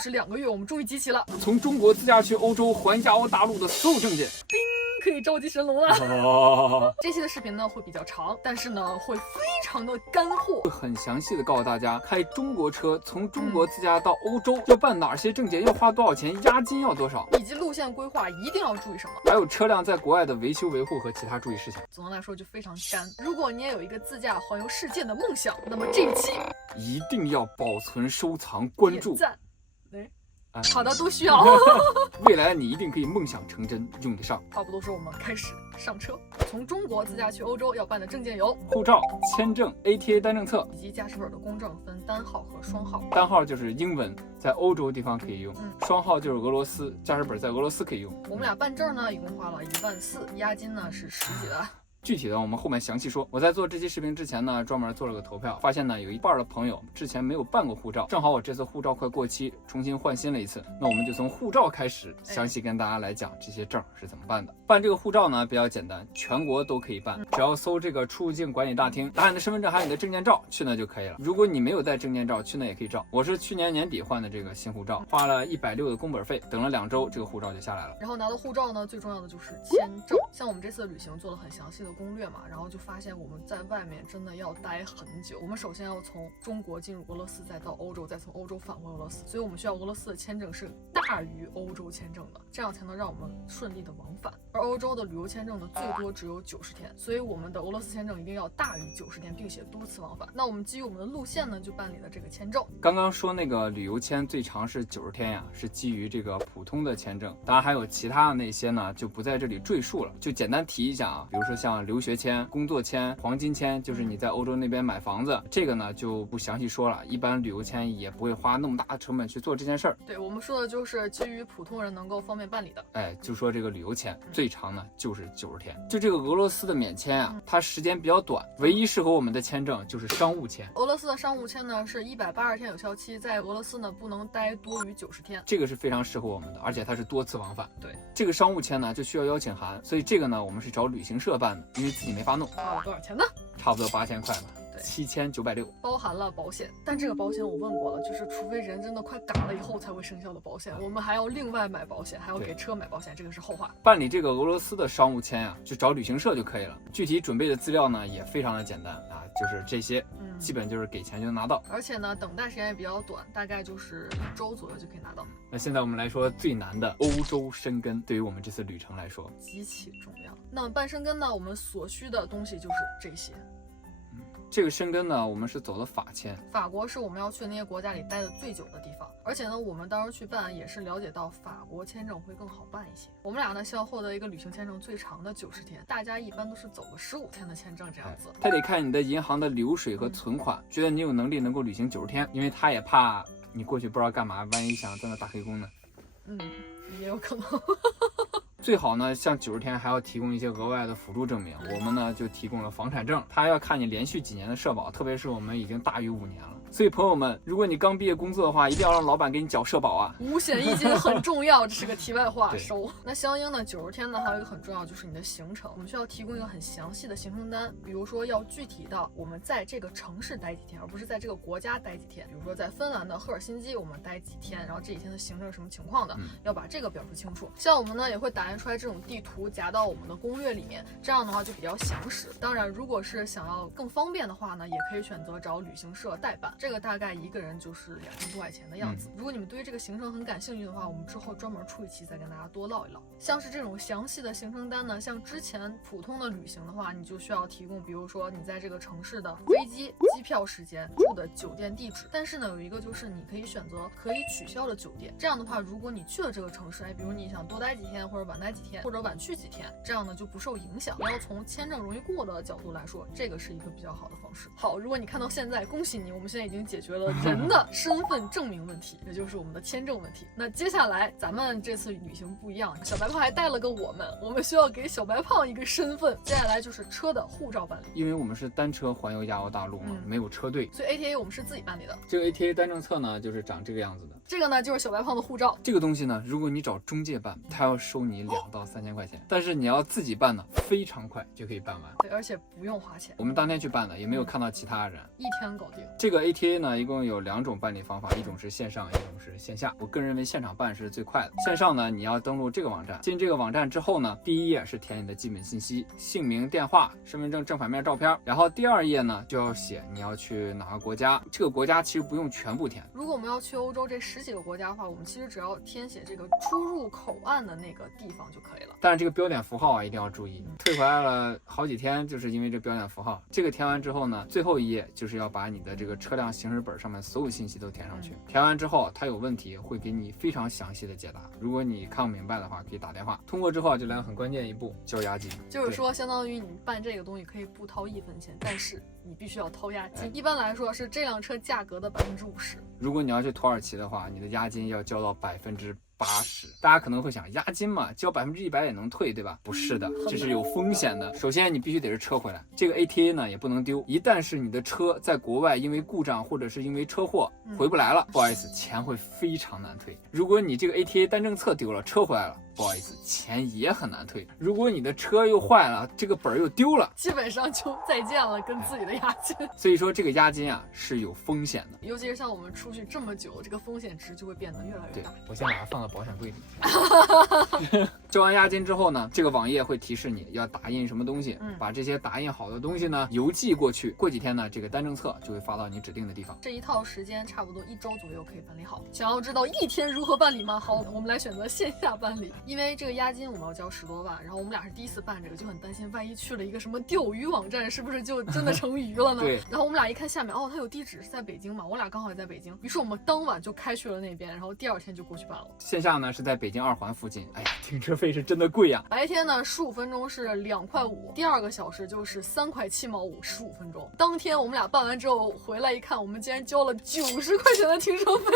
时2个月，我们终于集齐了，从中国自驾去欧洲环亚欧大陆的所有证件。可以召集神龙了。哦，这期的视频呢会比较长，但是呢会非常的干货，会很详细的告诉大家，开中国车从中国自驾到欧洲要办哪些证件，要花多少钱，押金要多少，以及路线规划一定要注意什么，还有车辆在国外的维修维护和其他注意事项。总的来说就非常干。如果你也有一个自驾环游世界的梦想，那么这一期一定要保存、收藏、关注。点赞。好的，都需要。未来你一定可以梦想成真，用得上。话不多说，我们开始上车。从中国自驾去欧洲要办的证件有护照、签证、ATA 单证册以及驾驶本的公证，分单号和双号。单号就是英文，在欧洲地方可以用；双号就是俄罗斯，驾驶本在俄罗斯可以用。我们俩办证呢，一共花了14000，押金呢是10几万。具体的我们后面详细说。我在做这期视频之前呢，专门做了个投票，发现呢有一半的朋友之前没有办过护照，正好我这次护照快过期，重新换新了一次。那我们就从护照开始，详细跟大家来讲这些证是怎么办的。办这个护照呢比较简单，全国都可以办，只要搜这个出入境管理大厅，拿你的身份证还有你的证件照去那就可以了。如果你没有带证件照去那也可以照。我是去年年底换的这个新护照，花了160的工本费，等了2周，这个护照就下来了。然后拿到护照呢，最重要的就是签证。像我们这次旅行做了很详细的攻略嘛，然后就发现我们在外面真的要待很久。我们首先要从中国进入俄罗斯，再到欧洲，再从欧洲返回俄罗斯，所以我们需要俄罗斯的签证是大于欧洲签证的，这样才能让我们顺利的往返。而欧洲的旅游签证呢，最多只有90天，所以我们的俄罗斯签证一定要大于90天，并且多次往返。那我们基于我们的路线呢，就办理了这个签证。刚刚说那个旅游签最长是90天呀，是基于这个普通的签证，当然还有其他的那些呢，就不在这里赘述了，就简单提一下啊，比如说像留学签、工作签、黄金签，就是你在欧洲那边买房子，这个呢就不详细说了。一般旅游签也不会花那么大的成本去做这件事儿。对，我们说的就是基于普通人能够方便办理的。就说这个旅游签最长呢就是90天。就这个俄罗斯的免签啊，它时间比较短，唯一适合我们的签证就是商务签。俄罗斯的商务签呢是180天有效期，在俄罗斯呢不能待多于90天，这个是非常适合我们的，而且它是多次往返。对，这个商务签呢就需要邀请函，所以这个呢我们是找旅行社办的，因为自己没法弄。花了多少钱呢？差不多8000块吧。7960，包含了保险，但这个保险我问过了，就是除非人真的快赶了以后才会生效的保险，我们还要另外买保险，还要给车买保险，这个是后话。办理这个俄罗斯的商务签啊，就找旅行社就可以了。具体准备的资料呢也非常的简单啊，就是这些，基本就是给钱就能拿到。而且呢，等待时间也比较短，大概就是1周左右就可以拿到。那现在我们来说最难的欧洲申根，对于我们这次旅程来说极其重要。那么办申根呢，我们所需的东西就是这些。这个申根呢，我们是走的法签。法国是我们要去的那些国家里待的最久的地方，而且呢，我们当时去办也是了解到法国签证会更好办一些。我们俩呢，希望获得一个旅行签证最长的90天，大家一般都是走个15天的签证这样子。他得看你的银行的流水和存款，觉得你有能力能够旅行90天，因为他也怕你过去不知道干嘛，万一想钻个大黑工呢。也有可能。最好呢，像90天还要提供一些额外的辅助证明，我们呢就提供了房产证，他还要看你连续几年的社保，特别是我们已经大于5年了。所以朋友们，如果你刚毕业工作的话，一定要让老板给你缴社保啊。五险一金很重要，这是个题外话，收。那相应的90天呢，还有一个很重要，就是你的行程，我们需要提供一个很详细的行程单，比如说要具体到我们在这个城市待几天，而不是在这个国家待几天。比如说在芬兰的赫尔辛基我们待几天，然后这几天的行程是什么情况的，要把这个表述清楚。像我们呢也会打印出来这种地图夹到我们的攻略里面，这样的话就比较详实。当然，如果是想要更方便的话呢，也可以选择找旅行社代办，这个大概一个人就是2000多块钱的样子。如果你们对于这个行程很感兴趣的话，我们之后专门出一期再跟大家多唠一唠。像是这种详细的行程单呢，像之前普通的旅行的话，你就需要提供，比如说你在这个城市的飞机、机票时间、住的酒店地址。但是呢，有一个就是你可以选择可以取消的酒店。这样的话，如果你去了这个城市，比如你想多待几天，或者晚待几天，或者晚去几天，这样呢就不受影响。然后从签证容易过的角度来说，这个是一个比较好的方式。好，如果你看到现在，恭喜你，我们现在已经解决了人的身份证明问题，也就是我们的签证问题。那接下来咱们这次旅行不一样，小白胖还带了个我们需要给小白胖一个身份。接下来就是车的护照办理，因为我们是单车环游亚欧大陆嘛，没有车队，所以 ATA 我们是自己办理的。这个 ATA 单证册呢，就是长这个样子的。这个呢就是小白胖的护照。这个东西呢，如果你找中介办，他要收你2到3千块钱，但是你要自己办呢，非常快就可以办完。对，而且不用花钱。我们当天去办的，也没有看到其他人，1天搞定。这个 ATA 呢，一共有2种办理方法，一种是线上，一种是线下。我个人认为现场办是最快的。线上呢，你要登录这个网站，进这个网站之后呢，第1页是填你的基本信息，姓名、电话、身份证正反面照片，然后第2页呢就要写你要去哪个国家，这个国家其实不用全部填。如果我们要去欧洲这10几个国家的话，我们其实只要填写这个出入口岸的那个地方就可以了。但是这个标点符号啊一定要注意，退回来了好几天，就是因为这标点符号。这个填完之后呢，最后1页就是要把你的这个车辆行驶本上面所有信息都填上去。填完之后，它有问题会给你非常详细的解答。如果你看不明白的话，可以打电话。通过之后就来了很关键一步，交押金。就是说，相当于你办这个东西可以不掏1分钱，但是你必须要掏押金。一般来说是这辆车价格的50%。如果你要去土耳其的话，你的押金要交到80%。大家可能会想，押金嘛，交100%也能退，对吧？不是的，这是有风险的。首先，你必须得是车回来，这个 ATA 呢也不能丢。一旦是你的车在国外因为故障或者是因为车祸回不来了，不好意思，钱会非常难退。如果你这个 ATA 单证册丢了，车回来了，不好意思，钱也很难退。如果你的车又坏了，这个本又丢了，基本上就再见了，跟自己的押金。所以说这个押金啊是有风险的，尤其是像我们出去这么久，这个风险值就会变得越来越大。我先把它放到保险柜里。交完押金之后呢，这个网页会提示你要打印什么东西，把这些打印好的东西呢邮寄过去。过几天呢，这个单证册就会发到你指定的地方。这一套时间差不多1周左右可以办理好。想要知道1天如何办理吗？好，我们来选择线下办理。因为这个押金我们要交10多万，然后我们俩是第一次办这个，就很担心万一去了一个什么钓鱼网站，是不是就真的成鱼了呢？对。然后我们俩一看下面，哦，它有地址是在北京嘛，我俩刚好也在北京，于是我们当晚就开去了那边，然后第2天就过去办了。线下呢是在北京2环附近，哎呀，停车费是真的贵呀。白天呢15分钟是2块5，第2个小时就是3块7毛5，15分钟。当天我们俩办完之后回来一看，我们竟然交了90块钱的停车费。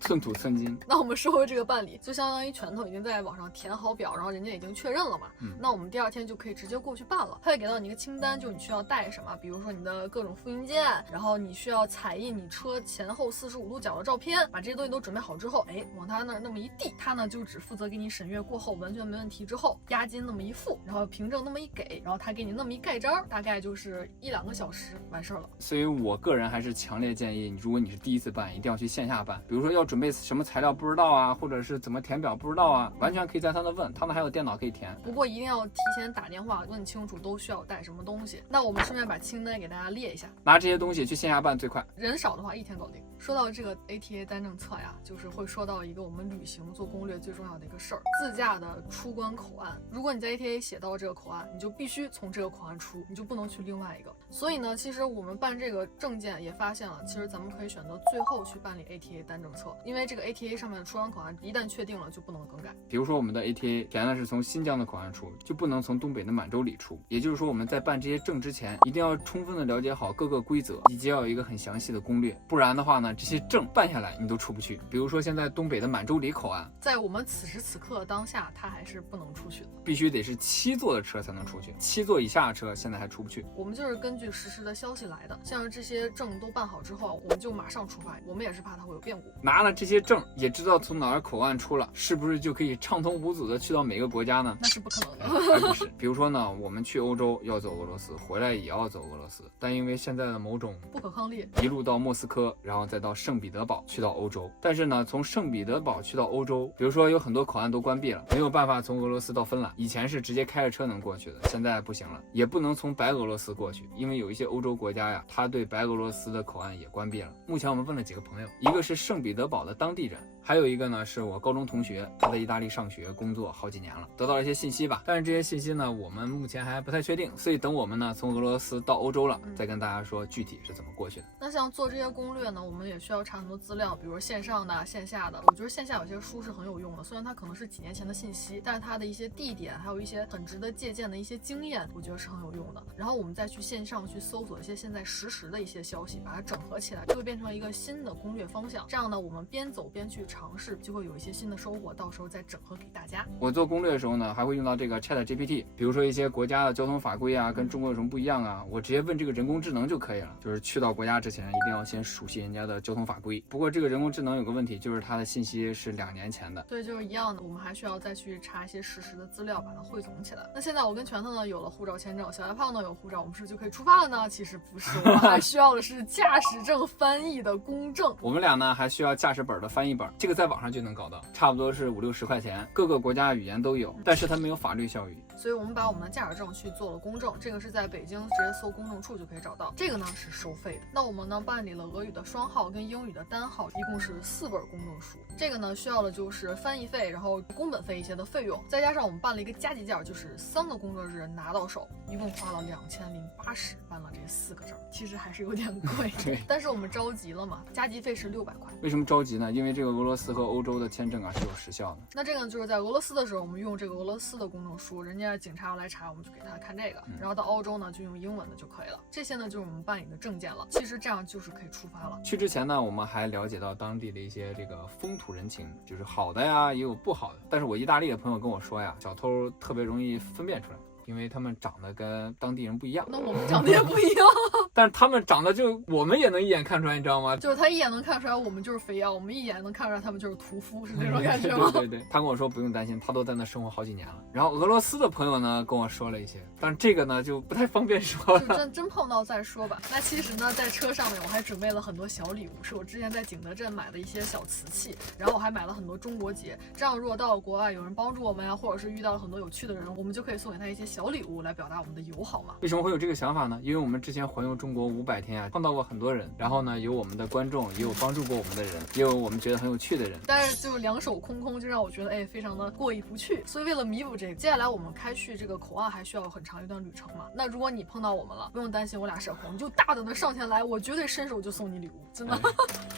寸土寸金。那我们说回这个办理，就相当于拳头已经在网上填好表，然后人家已经确认了嘛。那我们第2天就可以直接过去办了。他会给到你一个清单，就是你需要带什么，比如说你的各种复印件，然后你需要彩印你车前后45度角的照片，把这些东西都准备好之后，往他那儿那么一递，他呢就只负责给你审阅过后完全没问题之后，押金那么一付，然后凭证那么一给，然后他给你那么一盖章，大概就是1-2个小时完事儿了。所以我个人还是强烈建议，如果你是第一次办，一定要去线下办。比如说要准备什么材料不知道啊，或者是怎么填表不知道啊，完全可以在他那问，他那还有电脑可以填。不过一定要提前打电话问清楚都需要带什么东西。那我们顺便把清单给大家列一下，拿这些东西去线下办最快，人少的话1天搞定。说到这个 ATA 单证册呀，就是会说到一个我们旅行做攻略最重要的一个事儿，自驾的出关口岸。如果你在 ATA 写到这个口岸，你就必须从这个口岸出，你就不能去另外一个。所以呢，其实我们办这个证件也发现了，其实咱们可以选择最后去办理 ATA 单证册，因为这个 ATA 上面的出关口岸一旦确定了就不能更改。比如说我们的 ATA 填的是从新疆的口岸出，就不能从东北的满洲里出。也就是说我们在办这些证之前，一定要充分的了解好各个规则，以及要有一个很详细的攻略，不然的话呢，这些证办下来你都出不去。比如说现在东北的满洲里口岸，在我们此时此刻当下，它还是不能出去的，必须得是7座的车才能出去，7座以下的车现在还出不去。我们就是根据实时的消息来的，像是这些证都办好之后，我们就马上出发。我们也是怕它会有变故，拿了这些证，也知道从哪儿口岸出了，是不是就可以畅通无阻的去到每个国家呢？那是不可能的。还不是，比如说呢，我们去欧洲要走俄罗斯，回来也要走俄罗斯，但因为现在的某种不可抗力，一路到莫斯科，然后再到圣彼得堡去到欧洲。但是呢，从圣彼得堡去到欧洲，比如说有很多口岸都关闭了，没有办法从俄罗斯到芬兰。以前是直接开着车能过去的，现在不行了，也不能从白俄罗斯过去，因为有一些欧洲国家呀，它对白俄罗斯的口岸也关闭了。目前我们问了几个朋友，一个是圣彼得堡的当地人，还有一个呢是我高中同学，他在意大利上学工作好几年了，得到了一些信息吧。但是这些信息呢，我们目前还不太确定，所以等我们呢从俄罗斯到欧洲了，再跟大家说具体是怎么过去的。那像做这些攻略呢，我们也需要查很多资料，比如线上的、线下的。我觉得线下有些书是很有用的，虽然它可能是几年前的信息，但是它的一些地点，还有一些很值得借鉴的一些经验，我觉得是很有用的。然后我们再去线上去搜索一些现在实时的一些消息，把它整合起来，就会变成一个新的攻略方向。这样呢，我们边走边去尝试，就会有一些新的收获，到时候再整合给大家。我做攻略的时候呢，还会用到这个 ChatGPT， 比如说一些国家的交通法规啊，跟中国有什么不一样啊，我直接问这个人工智能就可以了。就是去到国家之前，一定要先熟悉人家的交通法规。不过这个人工智能有个问题，就是它的信息是2年前的，对，就是一样的，我们还需要再去查一些实时的资料，把它汇总起来。那现在我跟拳头呢有了护照签证，小白胖呢有护照，我们是不是就可以出发了呢？其实不是，我们还需要的是驾驶证翻译的公证。我们俩呢还需要驾驶本的翻译本，这个在网上就能搞到，差不多是5、60块钱，各个国家语言都有，但是它没有法律效益。所以我们把我们的驾驶证去做了公证，这个是在北京直接搜公证处就可以找到。这个呢是收费的。那我们呢办理了俄语的双号跟英语的单号，一共是4本公证书。这个呢需要的就是翻译费，然后工本费一些的费用，再加上我们办了一个加急件，就是3个工作日拿到手，一共花了2080办了这4个证，其实还是有点贵。对，但是我们着急了嘛，加急费是600块。为什么着急呢？因为这个俄罗斯和欧洲的签证啊是有时效的。那这个就是在俄罗斯的时候，我们用这个俄罗斯的公证书，人家警察要来查，我们就给他看这个。然后到欧洲呢，就用英文的就可以了。这些呢就是我们办理的证件了。其实这样就是可以出发了。去之前呢，我们还了解到当地的一些这个风土人情，就是好的呀，也有不好的。但是我意大利的朋友跟我说呀，小偷特别容易分辨出来，因为他们长得跟当地人不一样。那我们长得也不一样。但是他们长得就我们也能一眼看出来，你知道吗？就是他一眼能看出来我们就是肥羊，我们一眼能看出来他们就是屠夫，是这种感觉吗？对，他跟我说不用担心，他都在那生活好几年了。然后俄罗斯的朋友呢跟我说了一些，但是这个呢就不太方便说了，就真碰到再说吧。那其实呢，在车上面我还准备了很多小礼物，是我之前在景德镇买的一些小瓷器，然后我还买了很多中国结，这样如果到了国外有人帮助我们呀，或者是遇到了很多有趣的人，我们就可以送给他一些小礼物来表达我们的友好嘛。为什么会有这个想法呢？因为我们之前环游中国500天啊，碰到过很多人，然后呢有我们的观众，也有帮助过我们的人，也有我们觉得很有趣的人，但是就2手空空，就让我觉得非常的过意不去。所以为了弥补这个，接下来我们开去这个口岸还需要很长一段旅程嘛。那如果你碰到我们了，不用担心我俩社恐，你就大胆的上前来，我绝对伸手就送你礼物，真的。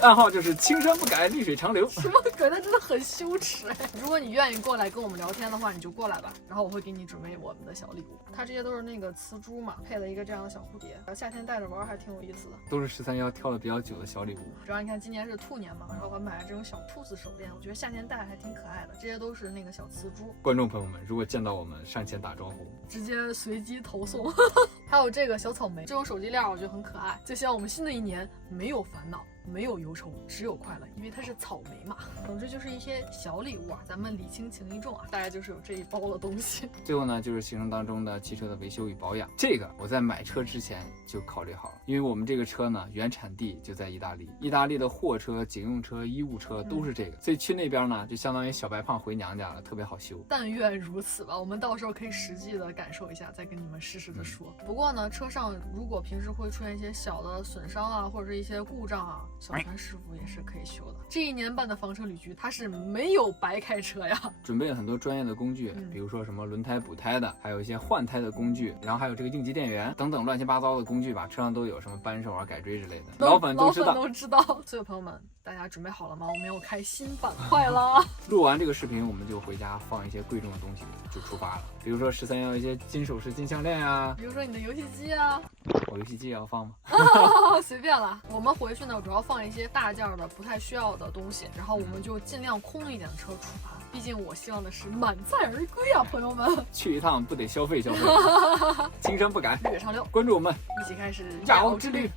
暗号就是青山不改，绿水长流。什么鬼？那真的很羞耻。如果你愿意过来跟我们聊天的话，你就过来吧，然后我会给你准备我们的小礼物。它这些都是那个瓷珠嘛，配了一个这样的小蝴蝶，夏天戴着玩还挺有意思的。都是13·1挑的比较久的小礼物。主要你看今年是兔年嘛，然后我买了这种小兔子手链，我觉得夏天戴还挺可爱的。这些都是那个小瓷珠。观众朋友们，如果见到我们，上前打招呼，直接随机投送。还有这个小草莓，这种手机链我觉得很可爱，就希望我们新的一年没有烦恼，没有忧愁，只有快乐，因为它是草莓嘛。总之就是一些小礼物啊，咱们礼轻情意重啊，大概就是有这一包的东西。最后呢，就是行程当中的汽车的维修与保养，这个我在买车之前就考虑好了，因为我们这个车呢原产地就在意大利，意大利的货车、警用车、医务车都是这个，所以去那边呢就相当于小白胖回娘家了，特别好修。但愿如此吧，我们到时候可以实际的感受一下，再跟你们实时的说。不过呢，车上如果平时会出现一些小的损伤啊，或者是一些故障啊，小船师傅也是可以修的。这1年半的房车旅居，它是没有白开车呀。准备了很多专业的工具，比如说什么轮胎补胎的，还有一些换胎的工具，然后还有这个应急电源等等乱七八糟的工具吧，车上都有，什么扳手啊、改锥之类的，老粉都知道。所有朋友们，大家准备好了吗？我们要开新板块了。录完这个视频，我们就回家放一些贵重的东西，就出发了。比如说13·1一些金首饰、金项链啊，比如说你的游戏机啊。我游戏机也要放吗？随便了。我们回去呢，主要放一些大件的、不太需要的东西，然后我们就尽量空一点的车出发。毕竟我希望的是满载而归啊，朋友们。去一趟不得消费消费，青山不改，绿水长流。关注我们，一起开始亚欧之旅。